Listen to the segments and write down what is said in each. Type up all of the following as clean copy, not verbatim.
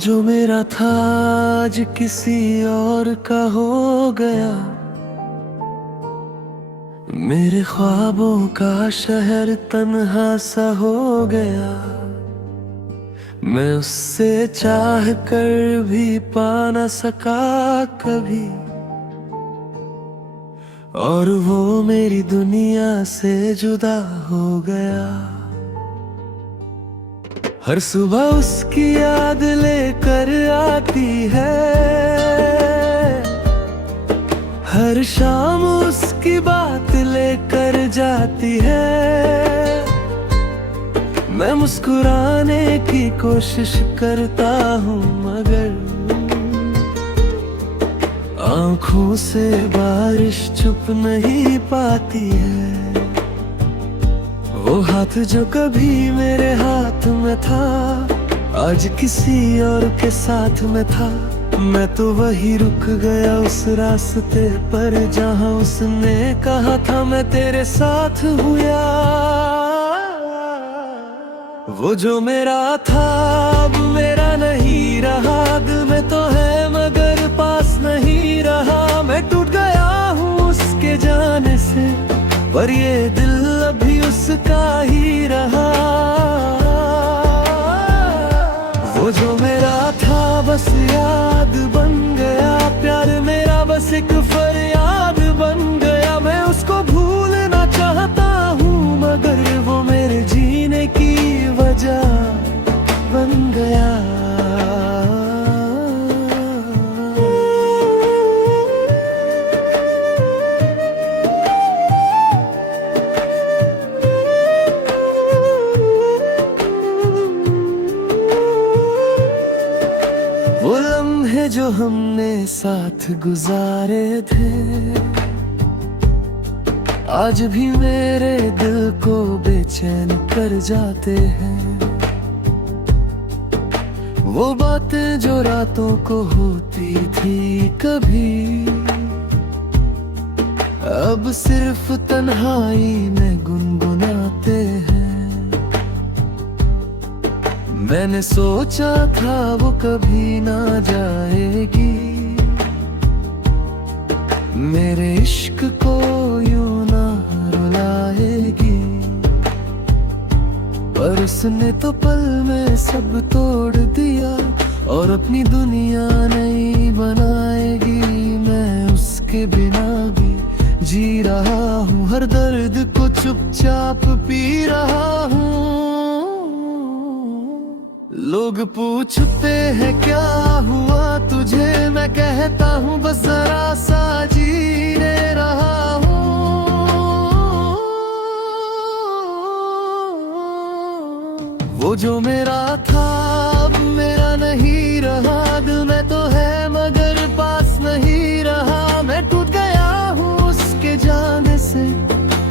जो मेरा था आज किसी और का हो गया। मेरे ख्वाबों का शहर तन्हा सा हो गया। मैं उससे चाह कर भी पा न सका कभी, और वो मेरी दुनिया से जुदा हो गया। हर सुबह उसकी याद लेकर आती है, हर शाम उसकी बात लेकर जाती है। मैं मुस्कुराने की कोशिश करता हूँ मगर आँखों से बारिश छुप नहीं पाती है। वो हाथ जो कभी मेरे हाथ में था आज किसी और के साथ में था। मैं तो वही रुक गया उस रास्ते पर जहाँ उसने कहा था मैं तेरे साथ हूँ यार। वो जो मेरा था अब मेरा नहीं रहा, दिल में तो है मगर पास नहीं रहा। मैं टूट गया हूँ उसके जाने से, पर ये दिल अभी उसका ही रहा। वो जो मेरा था बस याद बन गया, प्यार मेरा बस एक फरियाद बन गया। मैं उसको भूलना चाहता हूँ मगर वो मेरे जीने की वजह बन गया। वो लम्हे जो हमने साथ गुजारे थे आज भी मेरे दिल को बेचैन कर जाते हैं। वो बातें जो रातों को होती थी कभी, अब सिर्फ तन्हाई में गुनगुनाते हैं। मैंने सोचा था वो कभी ना जाएगी, मेरे इश्क को यूं ना रुलाएगी। पर उसने तो पल में सब तोड़ दिया और अपनी दुनिया नहीं बनाएगी। मैं उसके बिना भी जी रहा हूँ, हर दर्द को चुपचाप पी रहा हूँ। लोग पूछते हैं क्या हुआ तुझे, मैं कहता हूँ बस जरा सा जीने रहा हूँ। वो जो मेरा था अब मेरा नहीं रहा, दिल में तो है मगर पास नहीं रहा। मैं टूट गया हूँ उसके जाने से,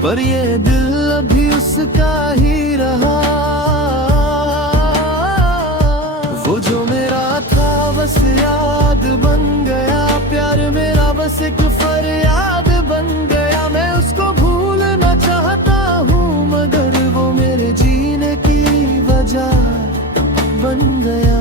पर ये दिल अभी उसका ही रहा। वो जो मेरा था बस याद बन गया, प्यार मेरा बस एक फरियाद बन गया। मैं उसको भूलना चाहता हूँ मगर वो मेरे जीने की वजह बन गया।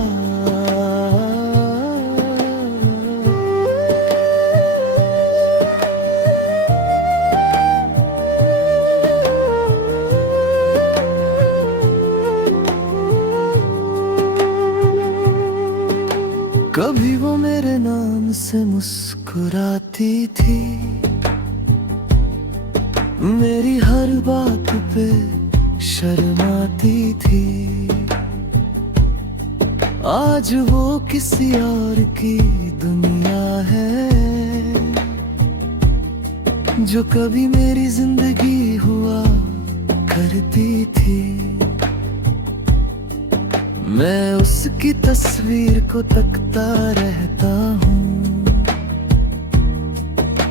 कभी वो मेरे नाम से मुस्कुराती थी, मेरी हर बात पे शर्माती थी। आज वो किसी और की दुनिया है, जो कभी मेरी जिंदगी हुआ करती थी। मैं उसकी तस्वीर को तकता रहता हूँ,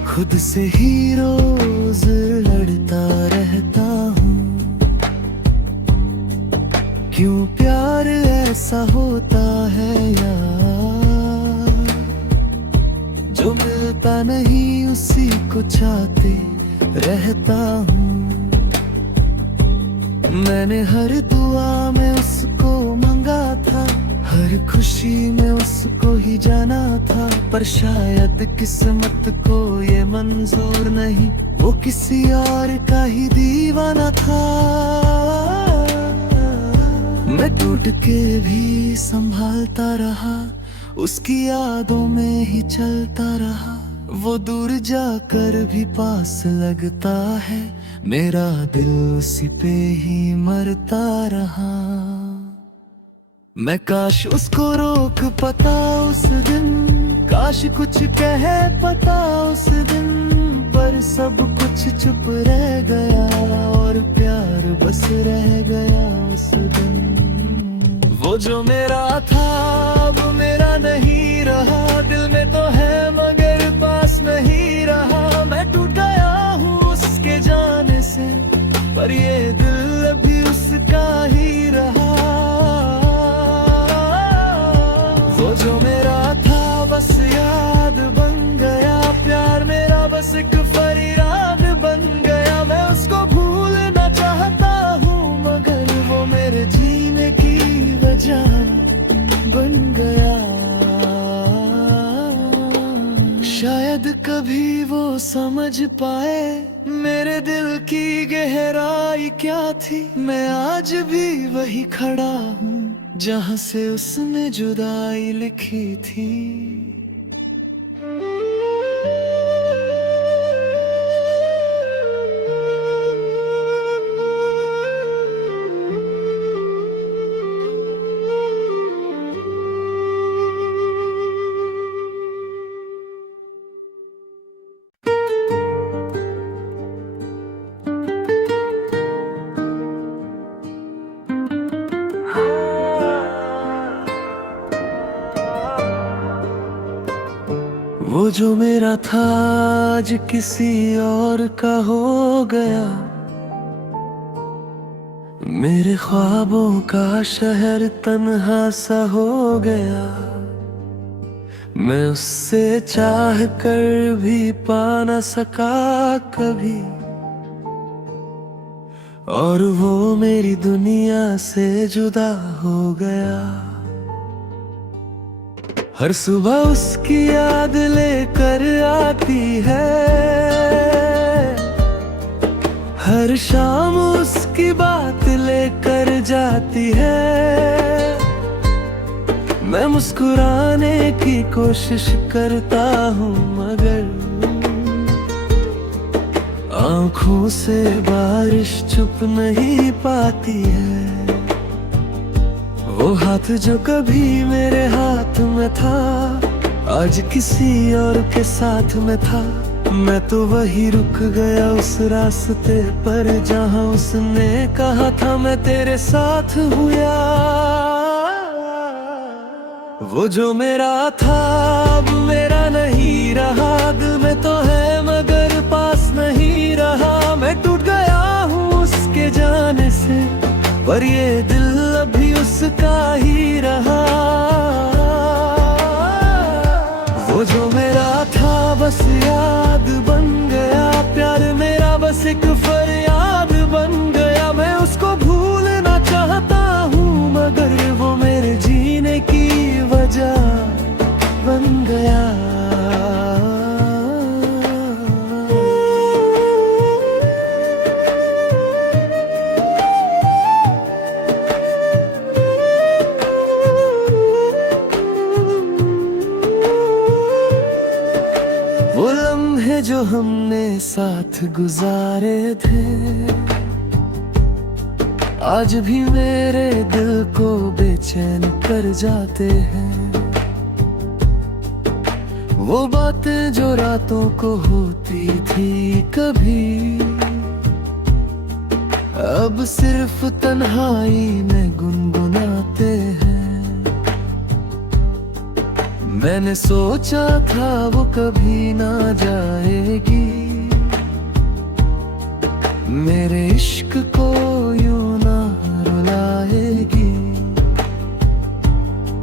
खुद से ही रोज लड़ता रहता हूँ। क्यों प्यार ऐसा होता है यार, जो मिलता नहीं उसी को चाहते रहता हूँ। मैंने हर दुआ में उसको मांगा था, हर खुशी में उसको ही जाना था, पर शायद किस्मत को ये मंजूर नहीं, वो किसी और का ही दीवाना था। मैं टूट के भी संभालता रहा, उसकी यादों में ही चलता रहा। वो दूर जाकर भी पास लगता है, मेरा दिल उसी पे ही मरता रहा। मैं काश उसको रोक पाता उस दिन, काश कुछ कह पाता उस दिन, पर सब कुछ चुप रह गया और प्यार बस रह गया उस दिन। वो जो मेरा था अब मेरा नहीं रहा, दिल में तो है मगर पास नहीं रहा। मैं टूट गया हूँ उसके जाने से, पर ये दिल अभी उसका ही रहा। वो जो मेरा था बस याद बन गया, प्यार मेरा बस एक फरियाद बन गया। मैं उसको भूलना चाहता हूँ, मगर वो मेरे जीने की वजह बन गया। शायद कभी वो समझ पाए मेरे दिल की गहराई क्या थी। मैं आज भी वही खड़ा हूँ जहाँ से उसने जुदाई लिखी थी। वो जो मेरा था आज किसी और का हो गया, मेरे ख्वाबों का शहर तन्हा सा हो गया। मैं उससे चाह कर भी पा न सका कभी, और वो मेरी दुनिया से जुदा हो गया। हर सुबह उसकी याद लेकर आती है, हर शाम उसकी बात लेकर जाती है। मैं मुस्कुराने की कोशिश करता हूँ, मगर आंखों से बारिश छुप नहीं पाती है। वो हाथ जो कभी मेरे हाथ में था, आज किसी और के साथ में था। मैं तो वही रुक गया उस रास्ते पर, जहाँ उसने कहा था मैं तेरे साथ हूँ यार। वो जो मेरा था अब मेरा नहीं रहा, दिल में तो है मगर पास नहीं रहा। मैं टूट गया हूँ उसके जाने से, पर ये दिल अभी उसका ही रहा। वो जो मेरा था बस याद बन गया, प्यार मेरा बस एक फरियाद बन गया। मैं उसको भूलना चाहता हूँ, मगर वो मेरे जीने की वजह बन गया। वो लम्हे जो हमने साथ गुजारे थे, आज भी मेरे दिल को बेचैन कर जाते हैं। वो बातें जो रातों को होती थी कभी, अब सिर्फ तन्हाई में गुनगुनाते हैं। मैंने सोचा था वो कभी ना जाएगी, मेरे इश्क को यूं ना रुलाएगी।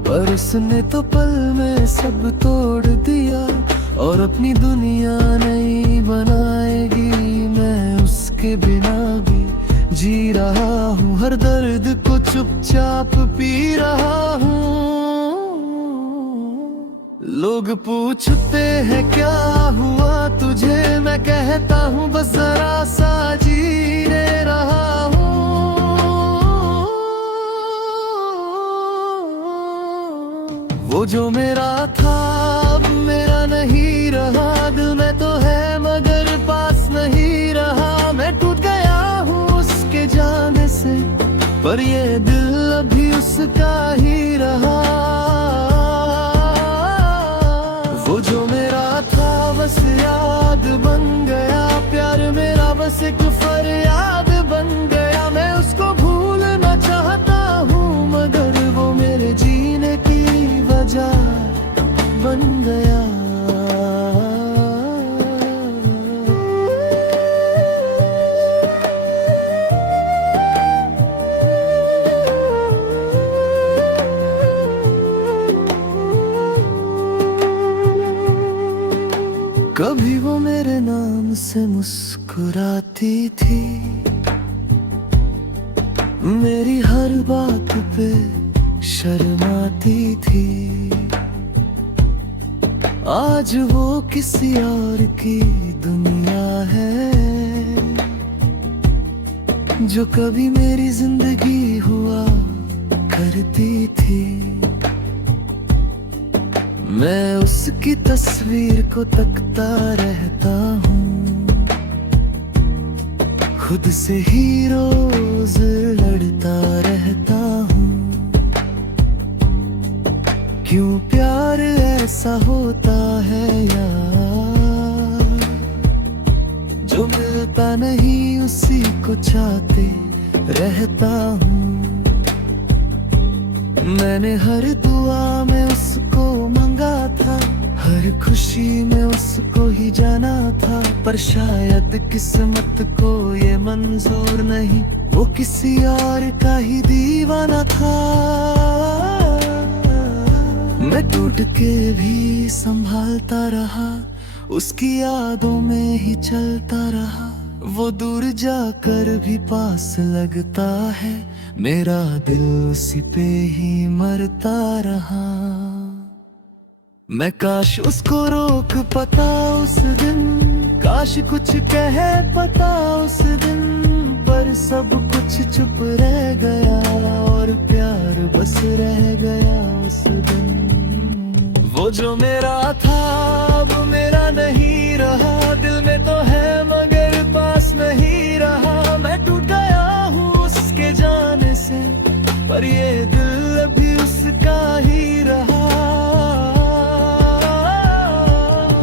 पर उसने तो पल में सब तोड़ दिया, और अपनी दुनिया नहीं बनाएगी। मैं उसके बिना भी जी रहा हूँ, हर दर्द को चुपचाप पी रहा हूँ। लोग पूछते हैं क्या हुआ तुझे, मैं कहता हूँ बस जरा सा जी रहा हूँ। वो जो मेरा था अब मेरा नहीं रहा, दिल में तो है मगर पास नहीं रहा। मैं टूट गया हूँ उसके जाने से, पर ये दिल अभी उसका ही रहा। वो जो मेरा था बस याद बन गया, प्यार मेरा बस एक फरियाद बन गया। मैं उसको भूलना चाहता हूँ मगर वो मेरे जीने की वजह बन गया। कभी वो मेरे नाम से मुस्कुराती थी, मेरी हर बात पे शर्माती थी। आज वो किसी और की दुनिया है, जो कभी मेरी जिंदगी हुआ करती थी। मैं उसकी तस्वीर को तकता रहता हूँ, खुद से ही रोज लड़ता रहता हूँ। क्यों प्यार ऐसा होता है यार, जो मिलता नहीं उसी को चाहते रहता हूँ। मैंने हर दुआ में उसको मांगा था, हर खुशी में उसको ही जाना था। पर शायद किस्मत को ये मंजूर नहीं, वो किसी और का ही दीवाना था। मैं टूट के भी संभालता रहा, उसकी यादों में ही चलता रहा। वो दूर जाकर भी पास लगता है, मेरा दिल उसी पे ही मरता रहा। मैं काश उसको रोक पाता उस दिन, काश कुछ कह पाता उस दिन। पर सब कुछ चुप रह गया और प्यार बस रह गया उस दिन। वो जो मेरा था अब मेरा नहीं रहा, दिल में तो है मगर पास नहीं रहा। मैं टूट गया हूँ उसके जाने से, पर ये दिल अभी उसका ही रहा।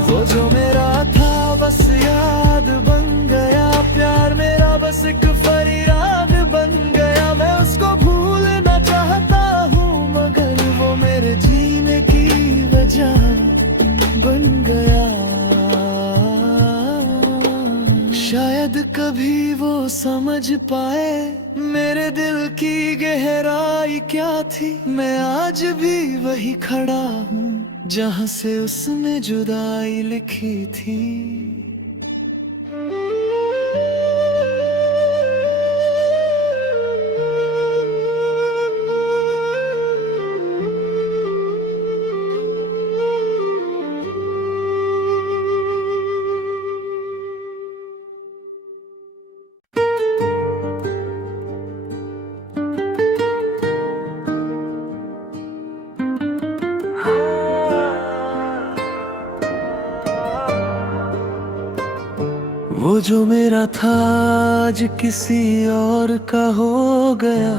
वो जो मेरा था बस याद बन गया, प्यार मेरा बस एक फरियाद बन गया। मैं उसको भूलना चाहता हूँ मगर वो मेरे जीने की वजह बन गया। शायद कभी वो समझ पाए मेरे दिल की गहराई क्या थी। मैं आज भी वही खड़ा हूँ जहाँ से उसने जुदाई लिखी थी। वो जो मेरा था आज किसी और का हो गया।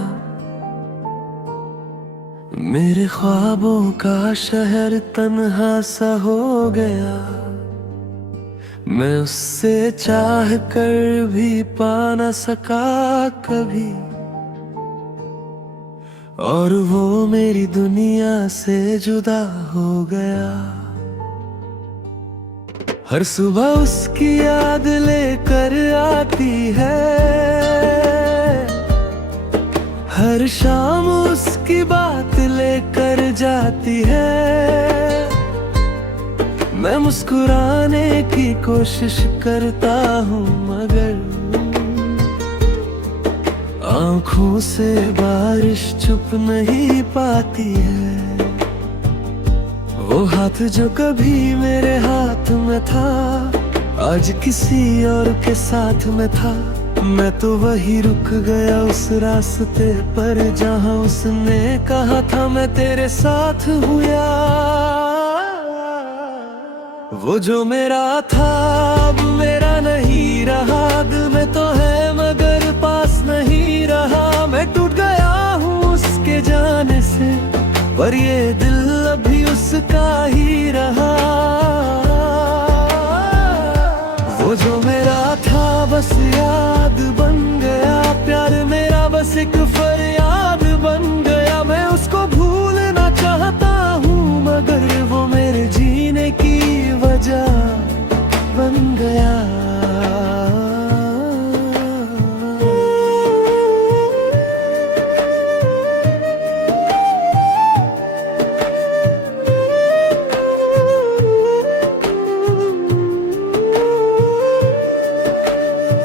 मेरे ख्वाबों का शहर तन्हा सा हो गया। मैं उससे चाह कर भी पा न सका कभी, और वो मेरी दुनिया से जुदा हो गया। हर सुबह उसकी याद लेकर आती है, हर शाम उसकी बात लेकर जाती है। मैं मुस्कुराने की कोशिश करता हूँ मगर आँखों से बारिश छुप नहीं पाती है। वो हाथ जो कभी मेरे हाथ में था, आज किसी और के साथ में था। मैं तो वही रुक गया उस रास्ते पर, जहाँ उसने कहा था मैं तेरे साथ हूँ यार। वो जो मेरा था अब मेरा नहीं रहा, दिल में तो है मगर पास नहीं रहा। मैं टूट गया हूँ उसके जाने से, पर ये दिल अभी उसका ही रहा। वो जो मेरा था बस याद बन गया, प्यार मेरा बस एक फरियाद बन गया। मैं उसको भूलना चाहता हूँ मगर वो मेरे जीने की वजह बन गया।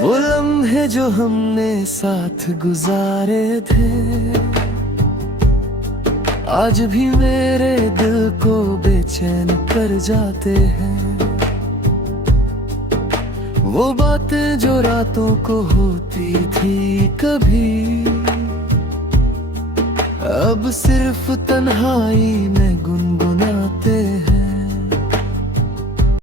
वो लम्हे जो हमने साथ गुजारे थे, आज भी मेरे दिल को बेचैन कर जाते हैं। वो बातें जो रातों को होती थी कभी, अब सिर्फ तन्हाई में गुनगुनाते हैं।